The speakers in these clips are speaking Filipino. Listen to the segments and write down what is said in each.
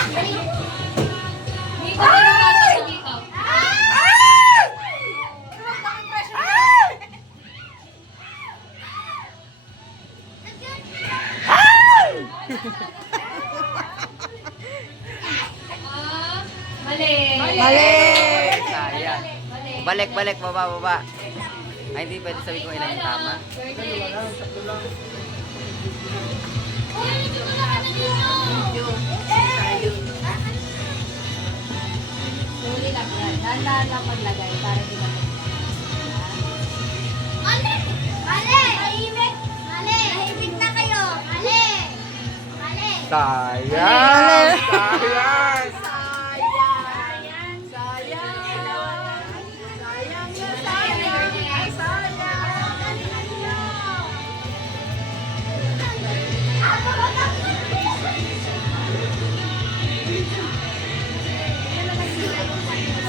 Dito, dito, dito. Mali. Mali! Sayang. Mali. Balik, baba. Ay, hindi pwede sabihin kung ilan yung tama. Huli lang yan. Dahan-dahan lang maglagay para di naman. Mali! Mali! Tahimik! Mali! Tahimik na kayo! Mali! Mali! Sayang! Sayang!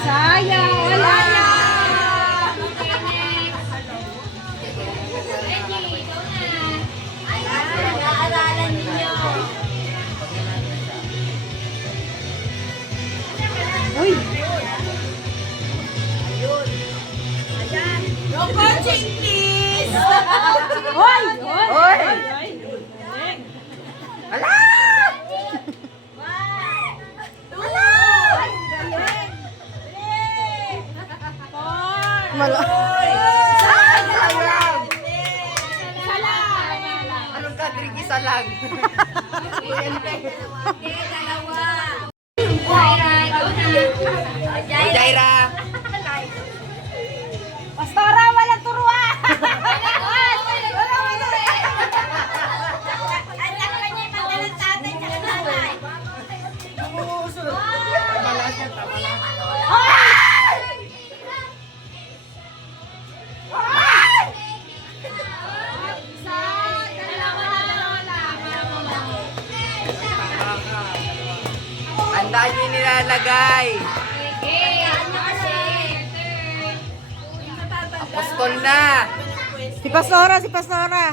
Sayang! Wala na! Okay, next. Ready, ikaw na. Nag-aaralan ninyo! Uy! No coaching, please! Hoy! Hoy! Ala! Malo. Sayang! Dalawa. Anong kadring isa lang? Jaira, ikaw na. Jaira! Pastora, walang turuan! Anak ka niya, madalang tatay, tsaka nanay. Tandaan niyo yung nilalagay. Apostol na. Si Pastora, si Pastora.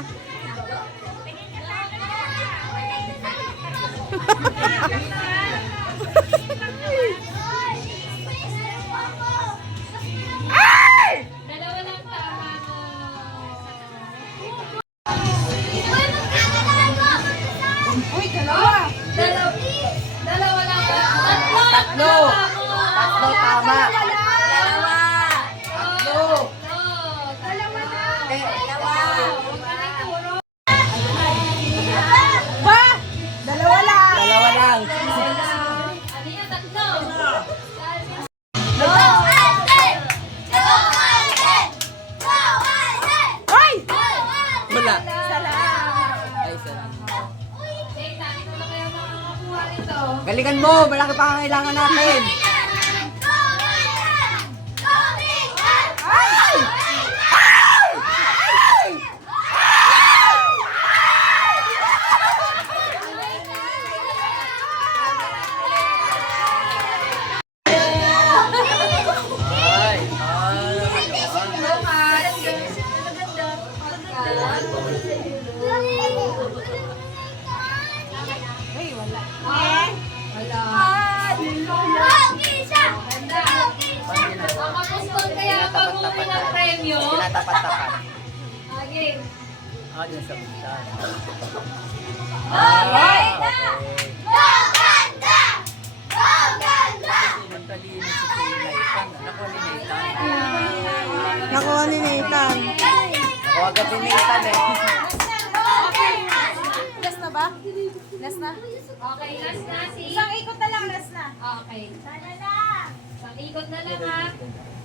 Dalawa lang tama mo. Uy, dalawa. Dalawa lang. Tatlo. Tatlo tama. Dalawa! Tatlo. Dalawa na. Eh, Ba? Dalawa lang. dalawa lang. Ano yung tatlo? Go, Alden! Go, Alden! Go, Alden! Hoy! Wala. Sala. Ay, sarap. Eh, tayo na lang kaya makakakuha nito. Galingan mo. Malaki pa ang kailangan natin. Go, Alden! Go, Alden! Ay! Ay! Uy, wala. Wala. Okay siya! Ganda. Okay siya! Makapustol kaya pag umuwi ng premyo. Tinatapat-tapat. Okay. Ah, dyan sa bulsa. Okay na! Okay. Go, ganda! Go, ganda! Magtalino si Kulay. Nakuha ni Nathan. Nakuha ni Nathan. Nakuha agad ni Nathan eh. Last na ba? Last na? Okay, last na si... Isang ikot na lang, last na. Okay. Sana lang! Isang ikot na lang ha.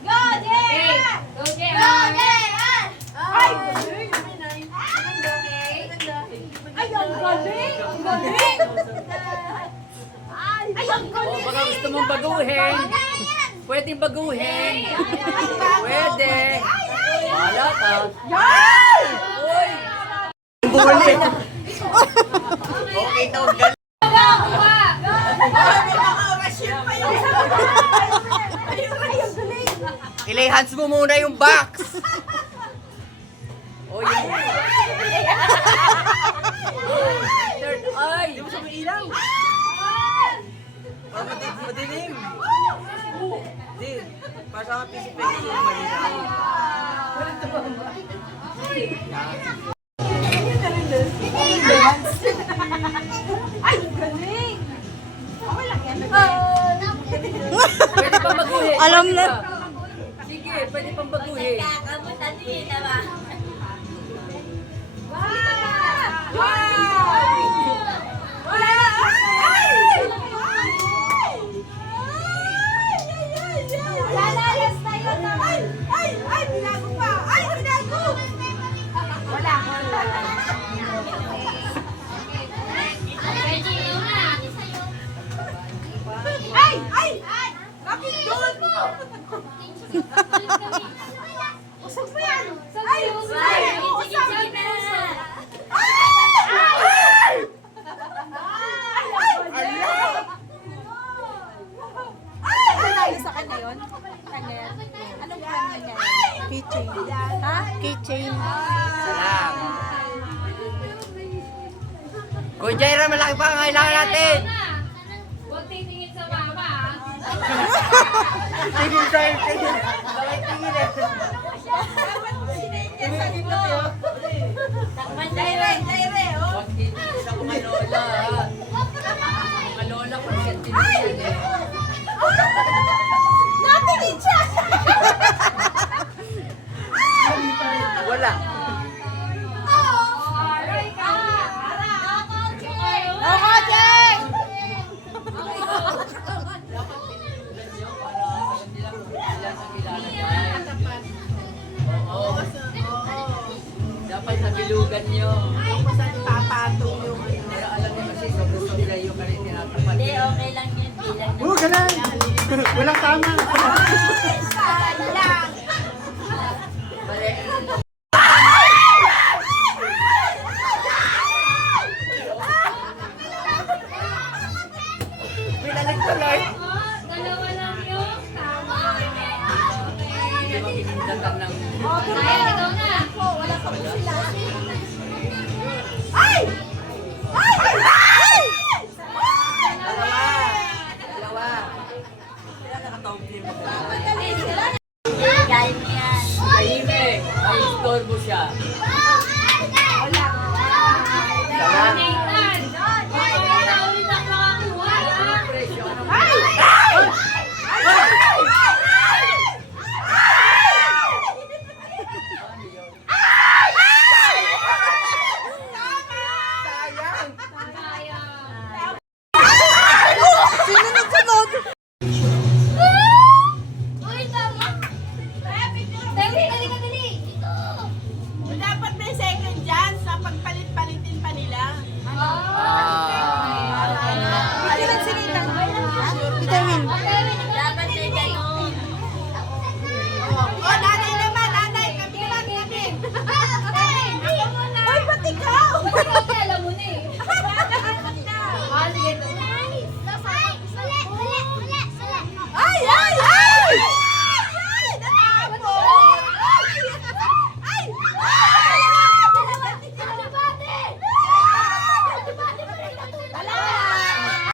Go, Okay. Jehan! Go, Go, Jehan. Jehan! Ay! Okay. Ay, ang galing! Ang galing! Ay, ang galing! Baka gusto mong baguhin. Pwedeng baguhin. Pwede. Wala ka. Yan! Uy! Buli. Okay to. Galing. Kuha. Ilay-hands mo muna yung box. Oh, yun. Third eye. Hindi mo sa ilaw. Ay, galing! Okay lang yan. Pwede pang baguhin. Alam na. Sige, pwede pang baguhin. Kakamutan din, diba? Wala na! Wala na, last na yun. Ay, binago pa. Ay, binago! Wala. Ay! Bakit doon? Usap mo yan! Ay! Usap! Ay! Sa kanya yun? Kanya yan? Anong brand niya? Keychain. Ha? Keychain. Salam. Kuya Jaira, malaki pa ang kailangan natin. Huwag titingin sa mama. Tingin tayo, tingin. Bakit tingin eh? Huwag titigil sa kumalola. Kumalola kung siya tinigil eh. Natingin siya! Wala. Aray ka! Ako, Jeng! Oo. Dapat nabilugan nyo. Pero alam niyo kasi sobrang yung kanil tinatapat. Hindi, okay lang yun. Bilang na. Oo, ganun. Walang tama. Mali. Pinalag tuloy. Dalawa lang yung tama. Hindi mo pinindatan ng... Kaya ikaw na. Wala ka po